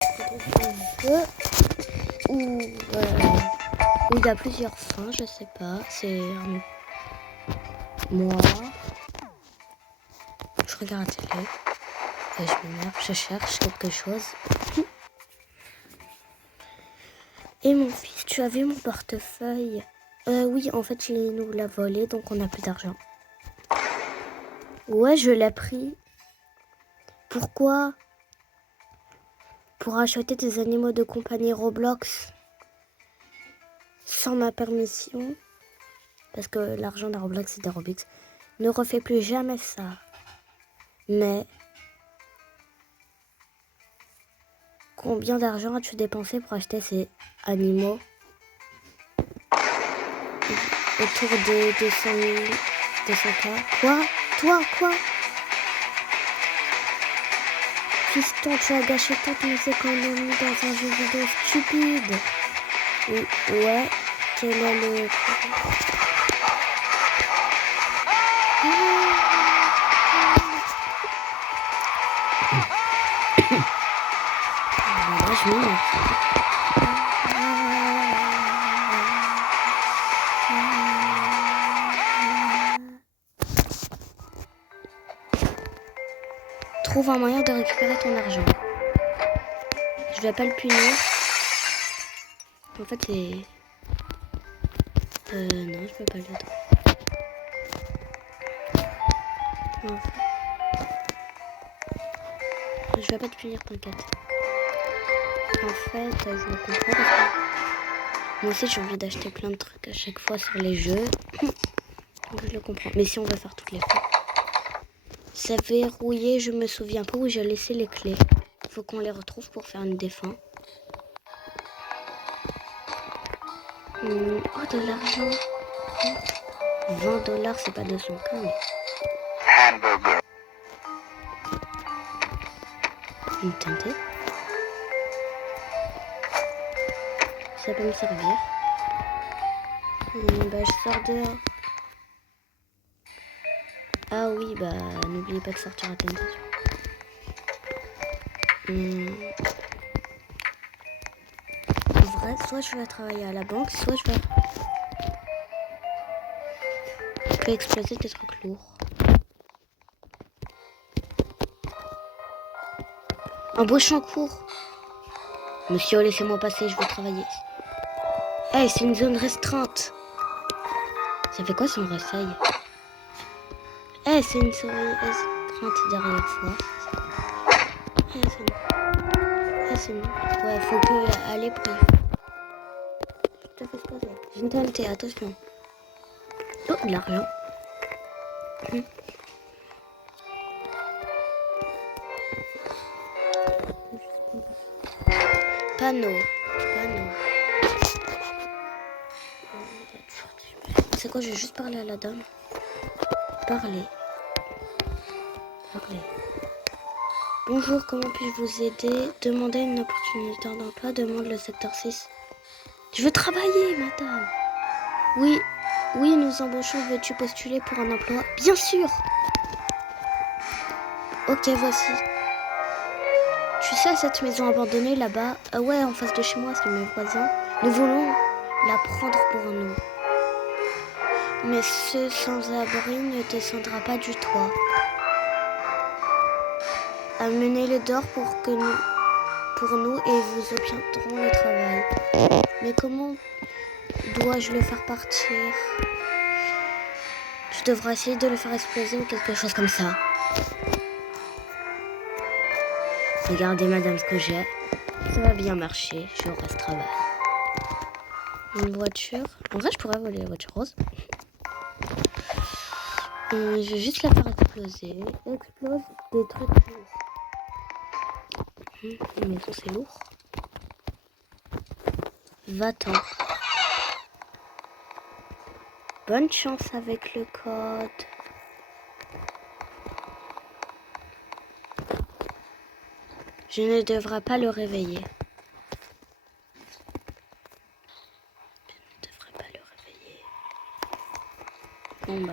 Un jeu où il y a plusieurs fins, je sais pas. C'est moi. Je regarde la télé. Et je m'énerve, je cherche quelque chose. Et mon fils, tu as vu mon portefeuille? Oui, en fait, il nous l'a volé, donc on n'a plus d'argent. Ouais, je l'ai pris. Pourquoi? Pour acheter des animaux de compagnie Roblox sans ma permission. Parce que l'argent de Roblox, c'est des Robux. Ne refais plus jamais ça. Mais combien d'argent as-tu dépensé pour acheter ces animaux? Autour de 200 000, 200K. Quoi? Toi, quoi? Fiston, tu as gâché toutes mes économies dans un jeu vidéo stupide. Ouais, quel est le... Là, je m'énerve. Trouve un moyen de récupérer ton argent. Je vais pas le punir. En fait, c'est... non, je peux pas le dire. Non. Je vais pas te punir, t'inquiète. En fait, je le comprends parce que moi aussi j'ai envie d'acheter plein de trucs à chaque fois sur les jeux. Donc je le comprends. Mais si on va faire toutes les fois. C'est verrouillé, je me souviens pas où j'ai laissé les clés. Faut qu'on les retrouve pour faire une défense. Oh, de l'argent. 20 $, c'est pas 200K, mais... Hamburger. Une teintée. Ça peut me servir. Bah, je sors dehors. Ah oui, bah, n'oubliez pas de sortir à tentation. En vrai, soit je vais travailler à la banque, soit je vais exploser des trucs lourds. Embauche en cours. Monsieur, laissez-moi passer, je veux travailler. Hey, c'est une zone restreinte. Ça fait quoi si on réessaye? Hey, c'est une zone restreinte derrière toi. C'est une... Ouais, faut que aller plus. Je te fais exploser. J'ai une TNT, attention. Oh, de l'argent. Panneau. C'est quoi, je vais juste parler à la dame. Parler. Bonjour, comment puis-je vous aider? Demandez une opportunité d'emploi, demande le secteur 6. Je veux travailler, madame. Oui, nous embauchons. Veux-tu postuler pour un emploi? Bien sûr. Ok, voici. Tu sais, cette maison abandonnée là-bas, ouais, en face de chez moi, c'est mes voisins. Nous voulons la prendre pour nous. Mais ce sans-abri ne descendra pas du toit. Amenez-le dehors pour nous et vous obtiendrons le travail. Mais comment dois-je le faire partir? Tu devras essayer de le faire exploser ou quelque chose comme ça. Regardez, madame, ce que j'ai. Ça va bien marcher, j'aurai ce travail. Une voiture. En vrai, je pourrais voler la voiture rose. Je vais juste la faire exploser. Explose des trucs. La maison, c'est lourd. Va-t'en. Bonne chance avec le code. Je ne devrais pas le réveiller. Bon bah...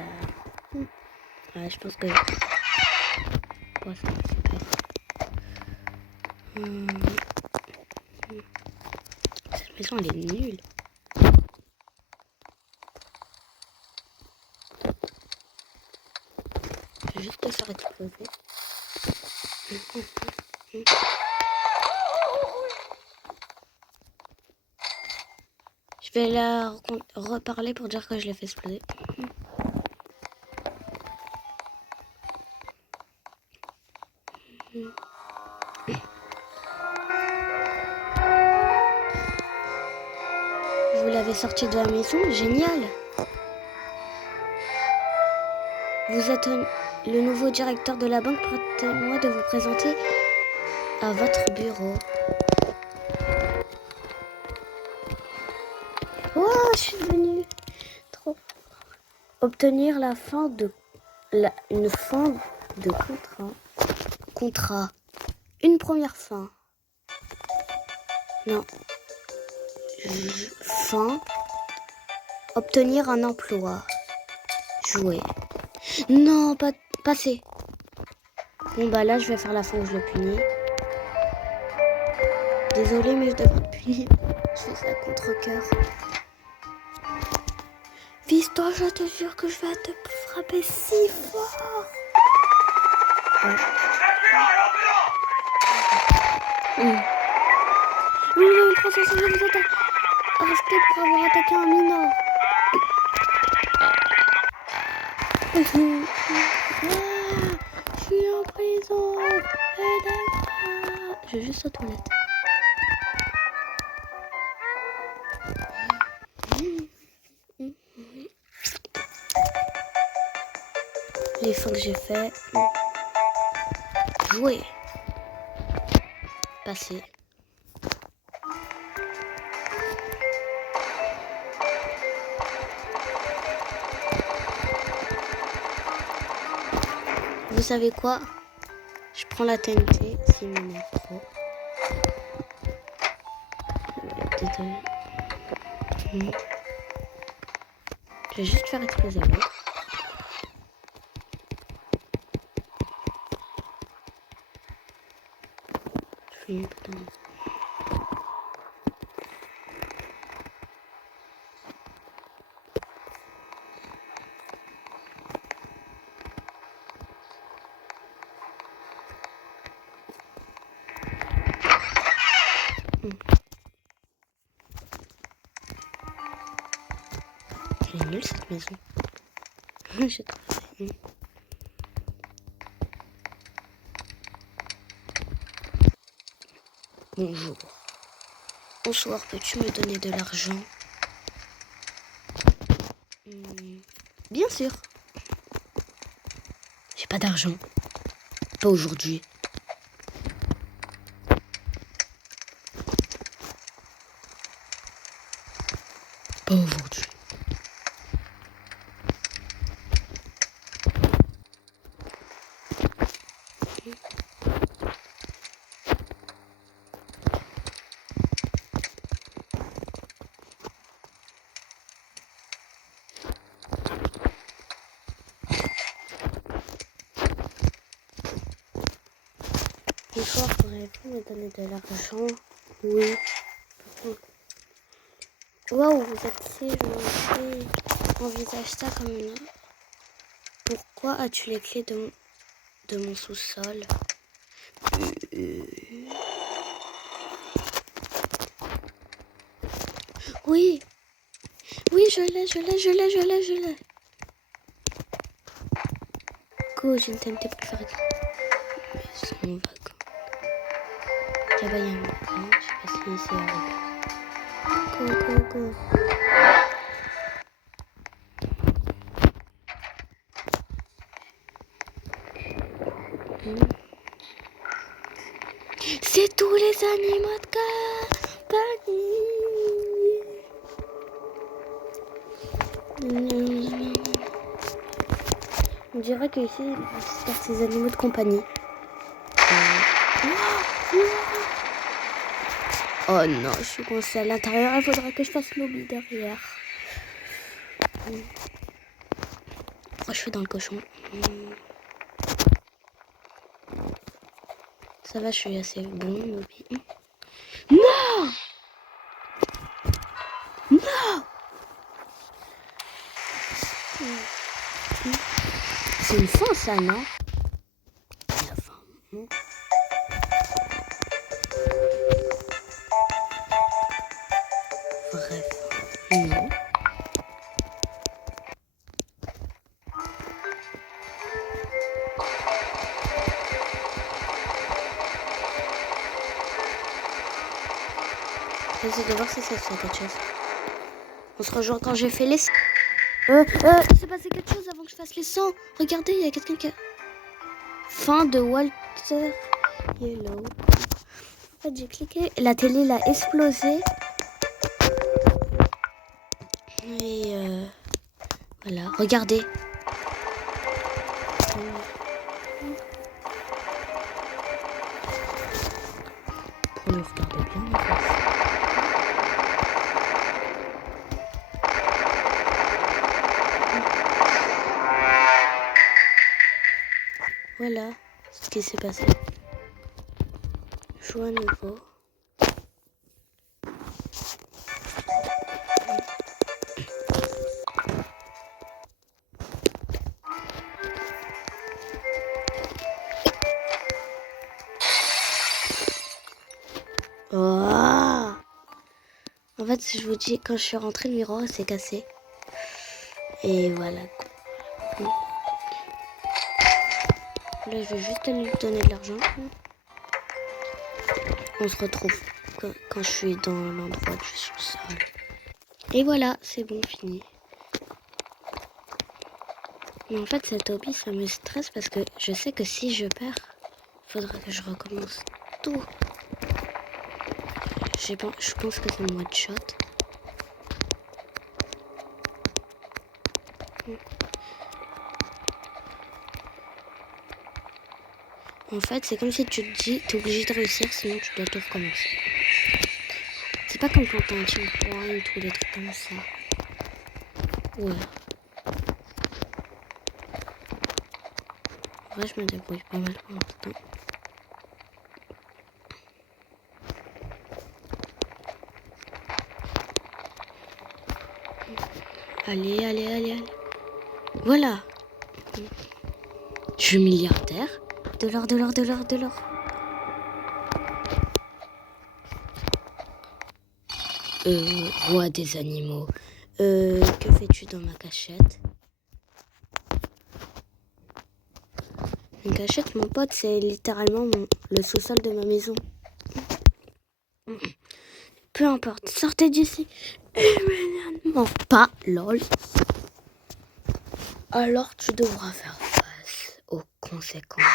Ouais, je pense que... Ouais, ça va super. Cette maison, elle est nulle. Je vais juste te faire exploser. Je vais la reparler pour dire que je l'ai fait exploser. Vous l'avez sorti de la maison? Génial! Vous êtes le nouveau directeur de la banque. Permettez-moi de vous présenter à votre bureau. Oh, je suis devenue trop... Obtenir une fin de contrat. Une première fin. Non. Fin. Obtenir un emploi. Jouer. Non, pas passer. Bon bah là je vais faire la fin où je le punis. Désolée mais je devrais te punir. Je fais ça contre cœur. Vise-toi, je te jure que je vais te frapper si fort. Ouais. Oui, le professeur, je vous êtes arrêté pour avoir attaqué un mineur. Je suis en prison. Aidez-moi. Je vais juste aux toilettes. Les fins que j'ai fait. Jouer. Passer. Vous savez quoi? Je prends la TNT s'il m'énerve trop. Désolé. Je vais juste faire exploser l'autre. Putain. Elle est nulle cette maison. J'ai trouvé. Bonjour. Bonsoir, peux-tu me donner de l'argent? Bien sûr. J'ai pas d'argent. Pas aujourd'hui. Pas aujourd'hui. Bonsoir, pourriez-vous me donner de l'argent? Oui. Waouh, vous êtes si gentil. Envisage ça comme une... Pourquoi as-tu les clés de mon sous-sol? Oui. Oui, je l'ai. Go, j'ai une TNT pour faire... Mais c'est mon wagon. Là-bas, il y a un wagon. Je sais pas si c'est avec. Go. C'est tous les animaux de compagnie. On dirait que ici, c'est ces animaux de compagnie. Oh non, je suis coincée à l'intérieur. Il faudra que je fasse lobby derrière. Pourquoi je suis dans le cochon? Ça va, je suis assez bon lobby. Non! ça, non? La fin. Bref, non. J'essaie de voir si ça fait quelque chose. On se rejoint quand j'ai fait les... il s'est passé quelque chose avant que je fasse les 100. Regardez, il y a quelqu'un qui a... Fin de Walter Yellow. En fait, j'ai cliqué, la télé l'a explosé. Et voilà, regardez. Pour le regarder bien, en fait. Voilà ce qui s'est passé. Je joue à nouveau. Oh, en fait, je vous dis, quand je suis rentrée, le miroir s'est cassé. Et voilà. Là, je vais juste lui donner de l'argent. On se retrouve quand je suis dans l'endroit du sous-sol. Et voilà, c'est bon, fini. Mais en fait, cet hobby, ça me stresse parce que je sais que si je perds, il faudra que je recommence tout. Je pense que c'est un one shot. En fait, c'est comme si tu te dis, t'es obligé de réussir, sinon tu dois tout recommencer. C'est pas comme quand t'as un team point ou des trucs comme ça. Ouais. En vrai, je me débrouille pas mal pour l'instant. Allez, allez, allez, allez. Voilà. Je suis milliardaire. De l'or, de l'or, de l'or, de l'or. Roi des animaux. Que fais-tu dans ma cachette? Une cachette, mon pote, c'est littéralement le sous-sol de ma maison. Peu importe, sortez d'ici. Immédiatement. Pas, lol. Alors tu devras faire face aux conséquences.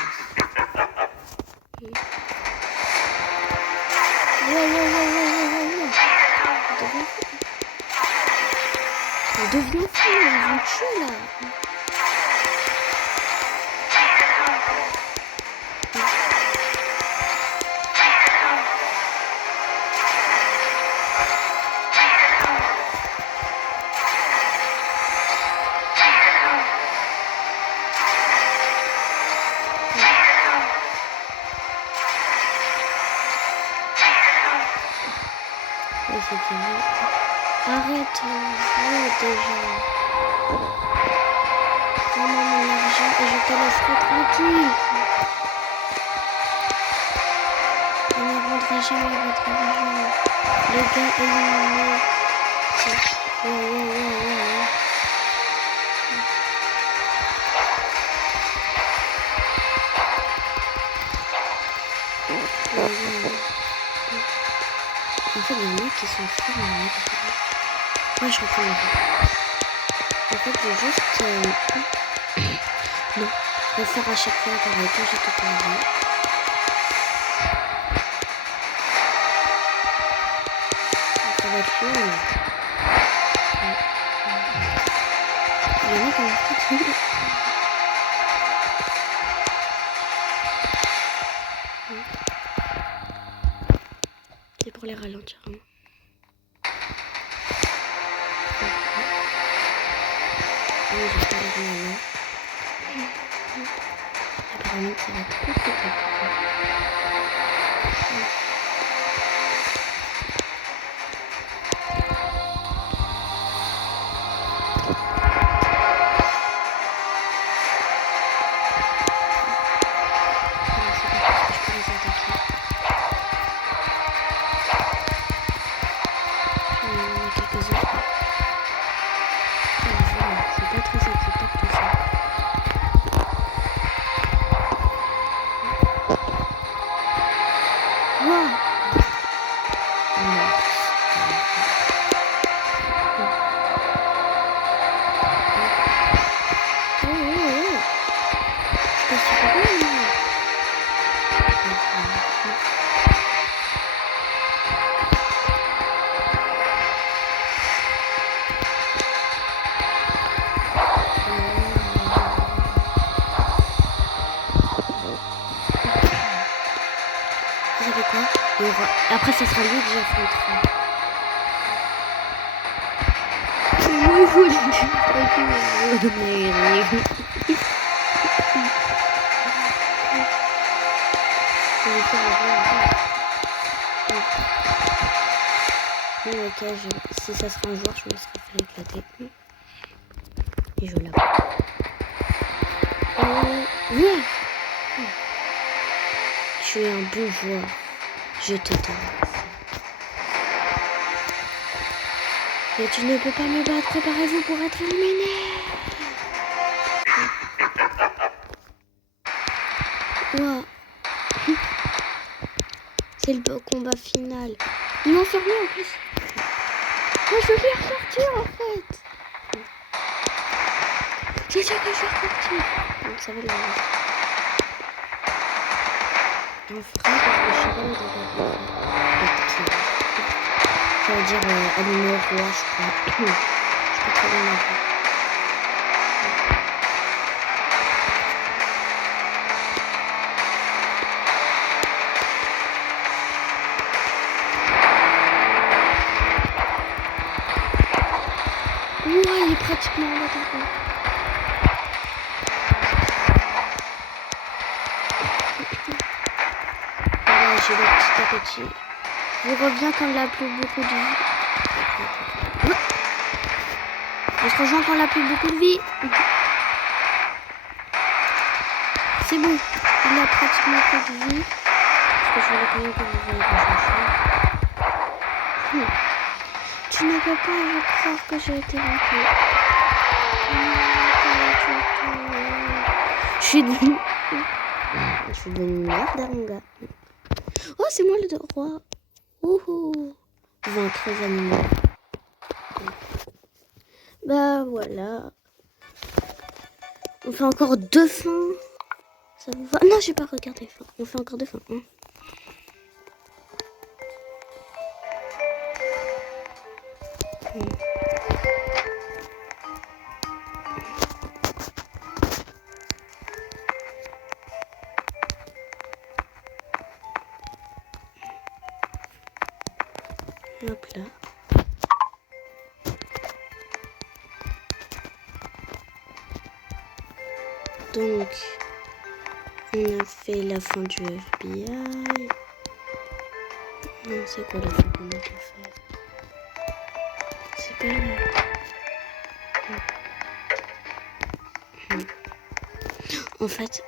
On devient fou, on vous tue là. Arrête, déjà. Prends-moi mon argent et je te laisserai tranquille. On ne rendra jamais votre argent. Le gars éliminé. Ouais. En fait, il y en a qui sont forts, mais il y en a qui sont forts. Ouais, je reprends le En fait, j'ai juste... non, je vais faire à chaque fois pareil, quand j'ai tout pareil. Ça va être long, mais... Il y en a qui ont fait... C'est pour les ralentir. Hein. Oui, j'ai pas les mains. Apparemment, ça va trop compliqué. Après, ça sera lui que j'affronterai. Moi, il faut ok, si ça sera un joueur, je me laisserai faire éclater. Et je l'ai. Ouais. Tu es un bon joueur. Je te donne. Mais tu ne peux pas me battre. Préparez-vous pour être éliminé. Wow. C'est le combat final. Ils m'ont fermé en plus. Moi, je veux bien ressortir en fait. J'ai dit que je vais ressortir. Donc ça va le voir. Un vrai parce que je sais pas le devoir. Ça veut dire animal roi, je crois. Je peux très bien l'avoir. Ouais, il est pratiquement en bas. Voilà, j'ai le petit à petit. Je reviens quand il n'a plus beaucoup de vie. Je te rejoins quand il n'a plus beaucoup de vie. C'est bon, il a pratiquement plus de vie. Parce que je voulais quand même que vous voyez que je fais. Tu ne peux pas croire que j'ai été vaincu. Je suis devenue merde, mon gars. Oh, c'est moi le roi. Ouhou. Vaincre les animaux. Bah voilà. On fait encore 2 fins. Ça vous va? Non, j'ai pas regardé fin. On fait encore 2 fins. Hein. Hop là. Donc, on a fait la fin du FBI. Non, c'est quoi la fin qu'on a fait? C'est pas là. En fait...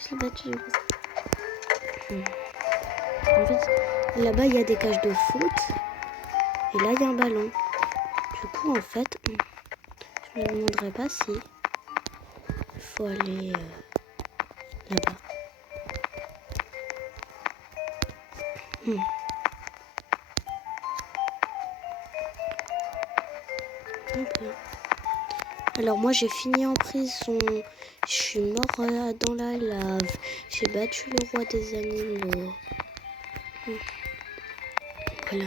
Je l'ai battu. En fait, là-bas, il y a des cages de foot. Et là, il y a un ballon. Du coup, en fait, je me demanderais pas si il faut aller là-bas. Alors moi j'ai fini en prison, je suis mort dans la lave, j'ai battu le roi des animaux. Voilà.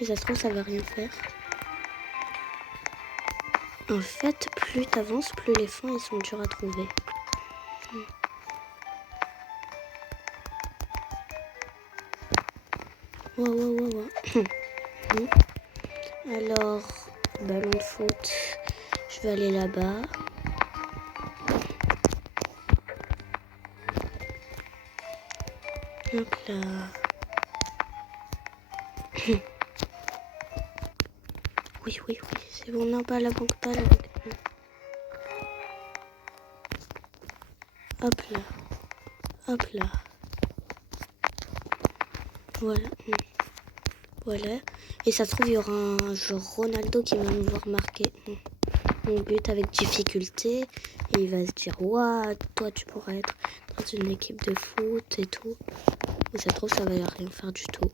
Et ça se trouve ça va rien faire. En fait, plus t'avances, plus les fins ils sont durs à trouver. Wow. Alors, ballon de foot, je vais aller là-bas. Hop là. Oui, c'est bon, non, pas la banque, pas la banque. Hop là. Voilà. Et ça se trouve, il y aura un genre Ronaldo qui va me voir marquer mon but avec difficulté. Et il va se dire, waouh, toi tu pourras être dans une équipe de foot et tout. Et ça se trouve, ça va rien faire du tout.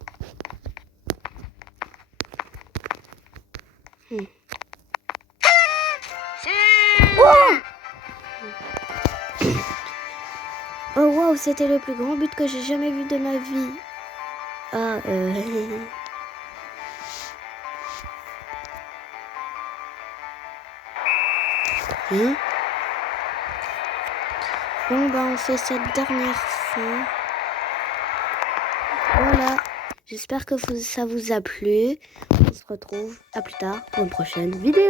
Oh wow, c'était le plus grand but que j'ai jamais vu de ma vie. Ah, Hein? Bon, bah, on fait cette dernière fin. Voilà. J'espère que ça vous a plu. On se retrouve à plus tard pour une prochaine vidéo.